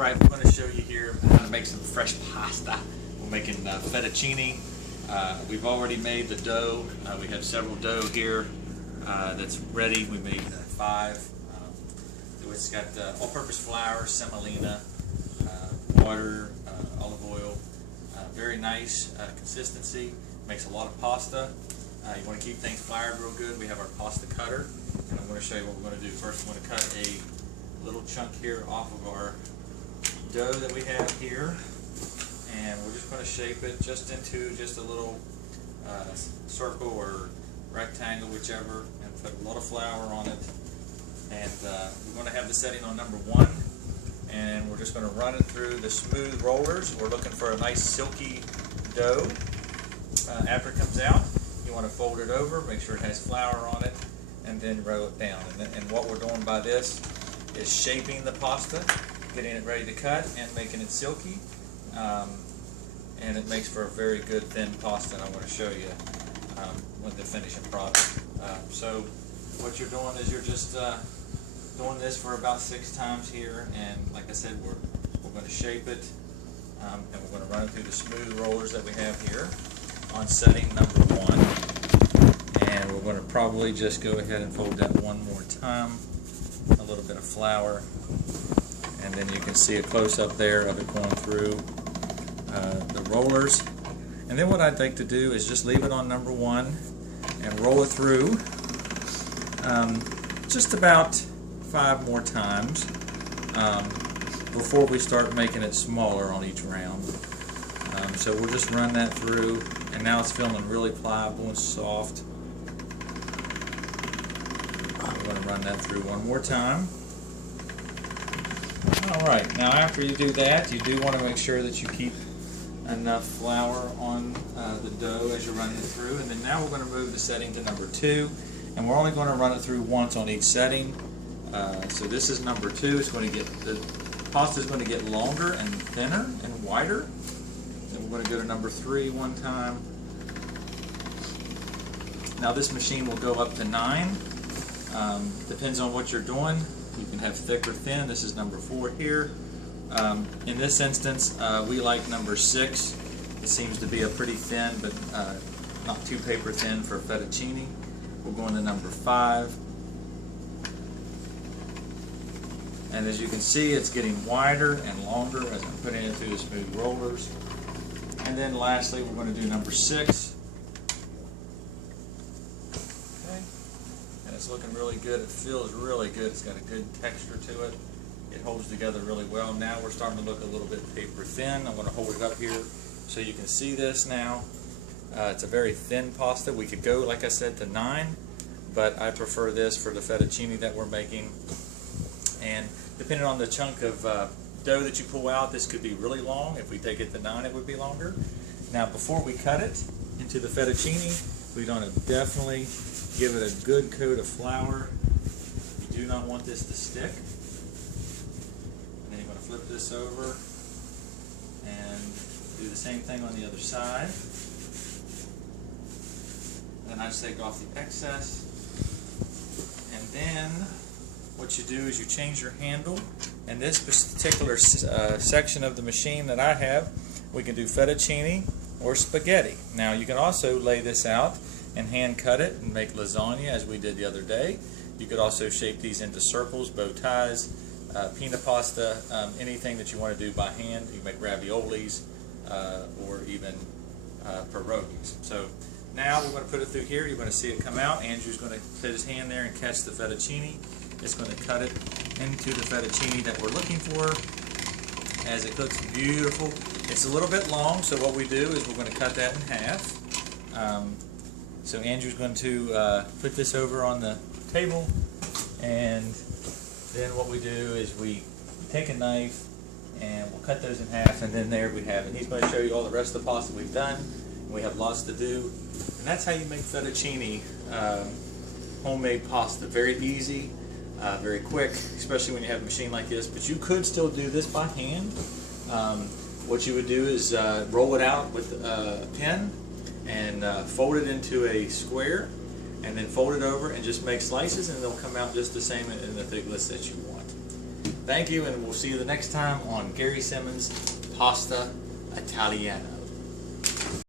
Alright, we're going to show you here how to make some fresh pasta. We're making fettuccine. We've already made the dough. We have several dough here that's ready. We made 5. It's got all-purpose flour, semolina, water, olive oil. Very nice consistency. Makes a lot of pasta. You want to keep things floured real good. We have our pasta cutter, and I'm going to show you what we're going to do. First, I'm going to cut a little chunk here off of our dough that we have here, and we're just going to shape it just into just a little circle or rectangle, whichever, and put a lot of flour on it. And we're going to have the setting on number 1, and we're just going to run it through the smooth rollers. We're looking for a nice silky dough. After it comes out, you want to fold it over, make sure it has flour on it, and then roll it down. And what we're doing by this is shaping the pasta, getting it ready to cut, and making it silky. And it makes for a very good thin pasta, and I want to show you with the finishing product. So what you're doing is you're just doing this for about 6 times here, and like I said, we're going to shape it, and we're going to run it through the smooth rollers that we have here on setting number 1. And we're going to probably just go ahead and fold that one more time, a little bit of flour, and then you can see a close-up there of it going through the rollers. And then what I'd like to do is just leave it on number 1 and roll it through just about 5 more times before we start making it smaller on each round. So we'll just run that through, and now it's feeling really pliable and soft. I'm going to run that through one more time. Alright, now after you do that, you do want to make sure that you keep enough flour on the dough as you're running it through. And then now we're going to move the setting to number 2, and we're only going to run it through once on each setting. So this is number 2. It's going to get, the pasta is going to get longer and thinner and wider. Then we're going to go to number 3 one time. Now this machine will go up to 9. Depends on what you're doing. You can have thick or thin. This is number 4 here. In this instance, we like number 6. It seems to be a pretty thin, but not too paper thin for fettuccine. We're going to number 5. And as you can see, it's getting wider and longer as I'm putting it through the smooth rollers. And then lastly, we're going to do number 6. Okay. And it's looking really good. It feels really good. It's got a good texture to it. It holds together really well. Now we're starting to look a little bit paper thin. I'm going to hold it up here so you can see this now. It's a very thin pasta. We could go, like I said, to 9, but I prefer this for the fettuccine that we're making. And depending on the chunk of dough that you pull out, this could be really long. If we take it to 9, it would be longer. Now before we cut it into the fettuccine, we're going to definitely give it a good coat of flour. You do not want this to stick. And then you're going to flip this over and do the same thing on the other side. Then I just take off the excess, and then what you do is you change your handle. In this particular section of the machine that I have, we can do fettuccine or spaghetti. Now you can also lay this out and hand cut it and make lasagna as we did the other day. You could also shape these into circles, bow ties, pina pasta, anything that you want to do by hand. You can make raviolis or even pierogies. So now we're going to put it through here. You're going to see it come out. Andrew's going to put his hand there and catch the fettuccine. It's going to cut it into the fettuccine that we're looking for as it cooks beautiful. It's a little bit long, so what we do is we're going to cut that in half. So Andrew's going to put this over on the table, and then what we do is we take a knife and we'll cut those in half, and then there we have it. He's going to show you all the rest of the pasta we've done. We have lots to do, and that's how you make fettuccine homemade pasta. Very easy. Very quick, especially when you have a machine like this, but you could still do this by hand. What you would do is roll it out with a pen and fold it into a square, and then fold it over and just make slices, and they'll come out just the same in the thickness that you want. Thank you, and we'll see you the next time on Gary Simmons Pasta Italiano.